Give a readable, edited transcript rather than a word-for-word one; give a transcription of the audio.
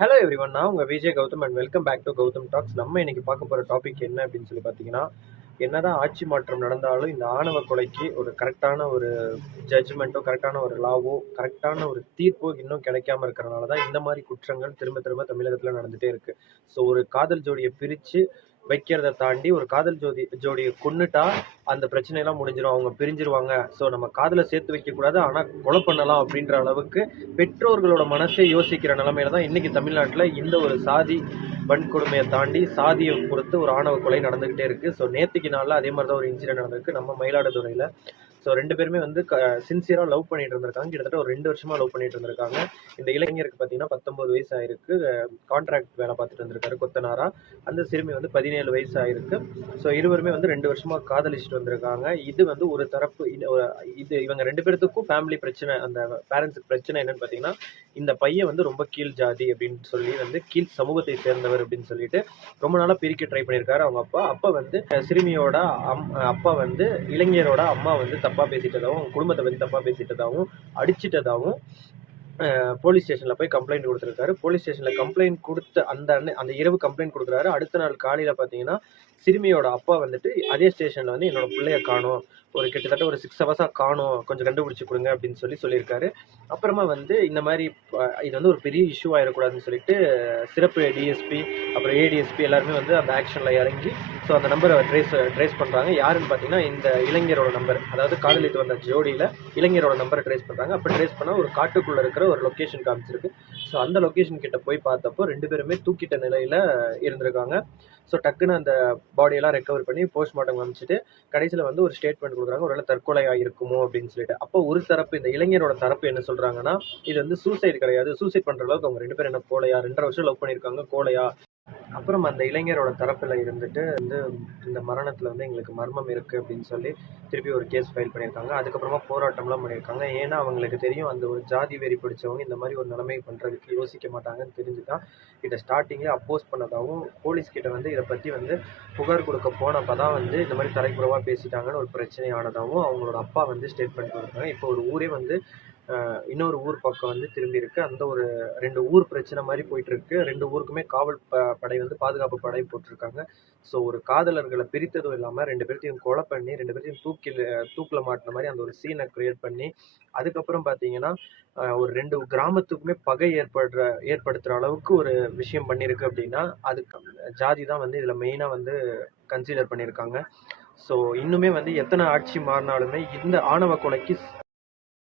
Hello everyone, நான் உங்க Vijay Gautham and welcome back to Gautham talks. நம்ம இன்னைக்கு பார்க்க போற டாபிக் என்ன அப்படின்னு சொல்லி பார்த்தீங்கன்னா, என்னதான் ஆட்சி மாற்றம் நடந்தாலும் இந்த ஆணவ கொலைக்கு ஒரு கரெக்டான ஒரு ஜட்ஜ்மெண்ட்டோ, கரெக்டான ஒரு லாவோ, கரெக்டான ஒரு தீர்ப்போ இன்னும் கிடைக்காம இருக்கிறனால தான் இந்த மாதிரி குற்றங்கள் திரும்ப திரும்ப தமிழகத்தில் நடந்துட்டே இருக்கு. ஸோ ஒரு காதல் ஜோடியை பிரித்து வைக்கிறத தாண்டி ஒரு காதல் ஜோடியை கொன்னுட்டா அந்த பிரச்சனையெல்லாம் முடிஞ்சிடும், அவங்க பிரிஞ்சிருவாங்க. ஸோ நம்ம காதலை சேர்த்து வைக்கக்கூடாது, ஆனால் கொலை பண்ணலாம் அப்படின்ற அளவுக்கு பெற்றோர்களோட மனசே யோசிக்கிற நிலைமையில தான் இன்னைக்கு தமிழ்நாட்டில் இந்த ஒரு சாதி வன்கொடுமையை தாண்டி சாதியை பொறுத்து ஒரு ஆணவ கொலை நடந்துகிட்டே இருக்கு. ஸோ நேற்றுக்கு நாளில் அதே மாதிரி தான் ஒரு இன்சிடென்ட் நடந்திருக்கு நம்ம மயிலாடுதுறையில். ஸோ ரெண்டு பேருமே வந்து சின்சியராக லவ் பண்ணிட்டு இருந்திருக்காங்க. கிட்டத்தட்ட ஒரு 2 வருஷமா லவ் பண்ணிட்டு இருந்திருக்காங்க. இந்த இளைஞருக்கு பார்த்தீங்கன்னா 19 வயசு ஆயிருக்கு. கான்ட்ராக்ட் வேலை பார்த்துட்டு இருந்திருக்காரு கொத்தனாரா. அந்த சிறுமி வந்து 17 வயசு ஆயிருக்கு. ஸோ இருவருமே வந்து 2 வருஷமா காதலிச்சுட்டு வந்திருக்காங்க. இது வந்து ஒரு தரப்பு. இது இவங்க ரெண்டு பேர்த்துக்கும் ஃபேமிலி பிரச்சனை. அந்த பேரண்ட்ஸுக்கு பிரச்சனை என்னன்னு பார்த்தீங்கன்னா, இந்த பையன் வந்து ரொம்ப கீழ் ஜாதி அப்படின்னு சொல்லி வந்து கீழ் சமூகத்தை சேர்ந்தவர் அப்படின்னு சொல்லிட்டு ரொம்ப நாளாக பிரிக்க ட்ரை பண்ணியிருக்காரு அவங்க அப்பா. அப்பா வந்து சிறுமியோட அப்பா வந்து இளைஞரோட அம்மா வந்து தப்பா பேசிட்டதாகவும், குடும்பத்தை பத்தி தப்பா பேசிட்டதாகவும், அடிச்சிட்டதாகவும் போலீஸ் ஸ்டேஷன்ல போய் கம்ப்ளைண்ட் கொடுத்துருக்காரு. போலீஸ் ஸ்டேஷன்ல கம்ப்ளைண்ட் கொடுத்த அந்த இரவு கம்ப்ளைண்ட் கொடுக்குறாரு. அடுத்த நாள் காலையில பார்த்தீங்கன்னா, சிறுமியோட அப்பா வந்துட்டு அதே ஸ்டேஷன்ல வந்து என்னோட பிள்ளைய காணோம், ஒரு கிட்டத்தட்ட ஒரு 6 ஹவர்ஸா காணோம், கொஞ்சம் கண்டுபிடிச்சு கொடுங்க அப்படின்னு சொல்லியிருக்காரு. அப்புறமா வந்து இந்த மாதிரி இது வந்து ஒரு பெரிய இஷ்யூ ஆயிடக்கூடாதுன்னு சொல்லிட்டு சிறப்பு டிஎஸ்பி அப்புறம் ஏடிஎஸ்பி எல்லாருமே வந்து அந்த ஆக்ஷன்ல இறங்கி ஸோ அந்த நம்பரை ட்ரேஸ் பண்றாங்க. யாருன்னு பார்த்தீங்கன்னா இந்த இளைஞரோட நம்பர், அதாவது காதலித்து வந்த ஜோடியில இளைஞரோட நம்பரை ட்ரேஸ் பண்றாங்க. அப்போ ட்ரேஸ் பண்ணா ஒரு காட்டுக்குள்ள இருக்கிற ஒரு லொகேஷன் காமிச்சிருக்கு. ஸோ அந்த லொகேஷன் கிட்ட போய் பார்த்தப்போ ரெண்டு பேருமே தூக்கிட்ட நிலையில இருந்திருக்காங்க. ஸோ டக்குன்னு அந்த பாடியெல்லாம் ரெக்கவர் பண்ணி போஸ்ட்மார்ட்டம் காமிச்சிட்டு கடைசியில் வந்து ஒரு ஸ்டேட்மெண்ட் கொடுக்குறாங்க, ஒருவேளை தற்கொலையாக இருக்குமோ அப்படின்னு சொல்லிட்டு. அப்போ ஒரு தரப்பு, இந்த இளைஞரோட தரப்பு என்ன சொல்றாங்கன்னா, இது வந்து சூசைட் கிடையாது, சூசைட் பண்ற அளவுக்கு அவங்க ரெண்டு பேரும் என்ன கோலையா, 2.5 வருஷம் லவ் பண்ணியிருக்காங்க, கோலையா. அப்புறம் அந்த இளைஞரோட தரப்புல இருந்துட்டு வந்து இந்த மரணத்துல வந்து எங்களுக்கு மர்மம் இருக்கு அப்படின்னு சொல்லி திருப்பி ஒரு கேஸ் ஃபைல் பண்ணியிருக்காங்க. அதுக்கப்புறமா போராட்டம்லாம் பண்ணியிருக்காங்க. ஏன்னா அவங்களுக்கு தெரியும் அந்த ஒரு ஜாதி வெறி பிடிச்சவங்க இந்த மாதிரி ஒரு நிலைமை பண்றதுக்கு யோசிக்க மாட்டாங்கன்னு தெரிஞ்சுதான் இதை ஸ்டார்டிங்ல அப்போஸ் பண்ணதாகவும், போலீஸ் கிட்ட வந்து இதை பத்தி வந்து புகார் கொடுக்க போனப்பதான் வந்து இந்த மாதிரி தலைக்குறவா பேசிட்டாங்கன்னு ஒரு பிரச்சனை ஆனதாகவும் அவங்களோட அப்பா வந்து ஸ்டேட்மெண்ட் கொடுத்தாங்க. இப்போ ஒரு ஊரே வந்து இன்னொரு ஊர் பக்கம் வந்து திரும்பி இருக்கு. அந்த ஒரு 2 ஊர் பிரச்சனை மாதிரி போயிட்டு இருக்கு. 2 ஊருக்குமே காவல் படை வந்து பாதுகாப்பு படை போட்டிருக்காங்க. ஸோ ஒரு காதலர்களை பிரித்ததும் இல்லாம 2 பேர்த்தையும் கொலை பண்ணி 2 பேர்த்தையும் தூக்கில மாட்டின மாதிரி அந்த ஒரு சீனை கிரியேட் பண்ணி, அதுக்கப்புறம் பார்த்தீங்கன்னா ஒரு 2 கிராமத்துக்குமே பகை ஏற்படுத்துற அளவுக்கு ஒரு விஷயம் பண்ணியிருக்கு அப்படின்னா, அதுக்கு ஜாதி தான் வந்து இதுல மெயினா வந்து கன்சிடர் பண்ணியிருக்காங்க. ஸோ இன்னுமே வந்து எத்தனை ஆட்சி மாறினாலுமே இந்த ஆணவ கொலைக்கு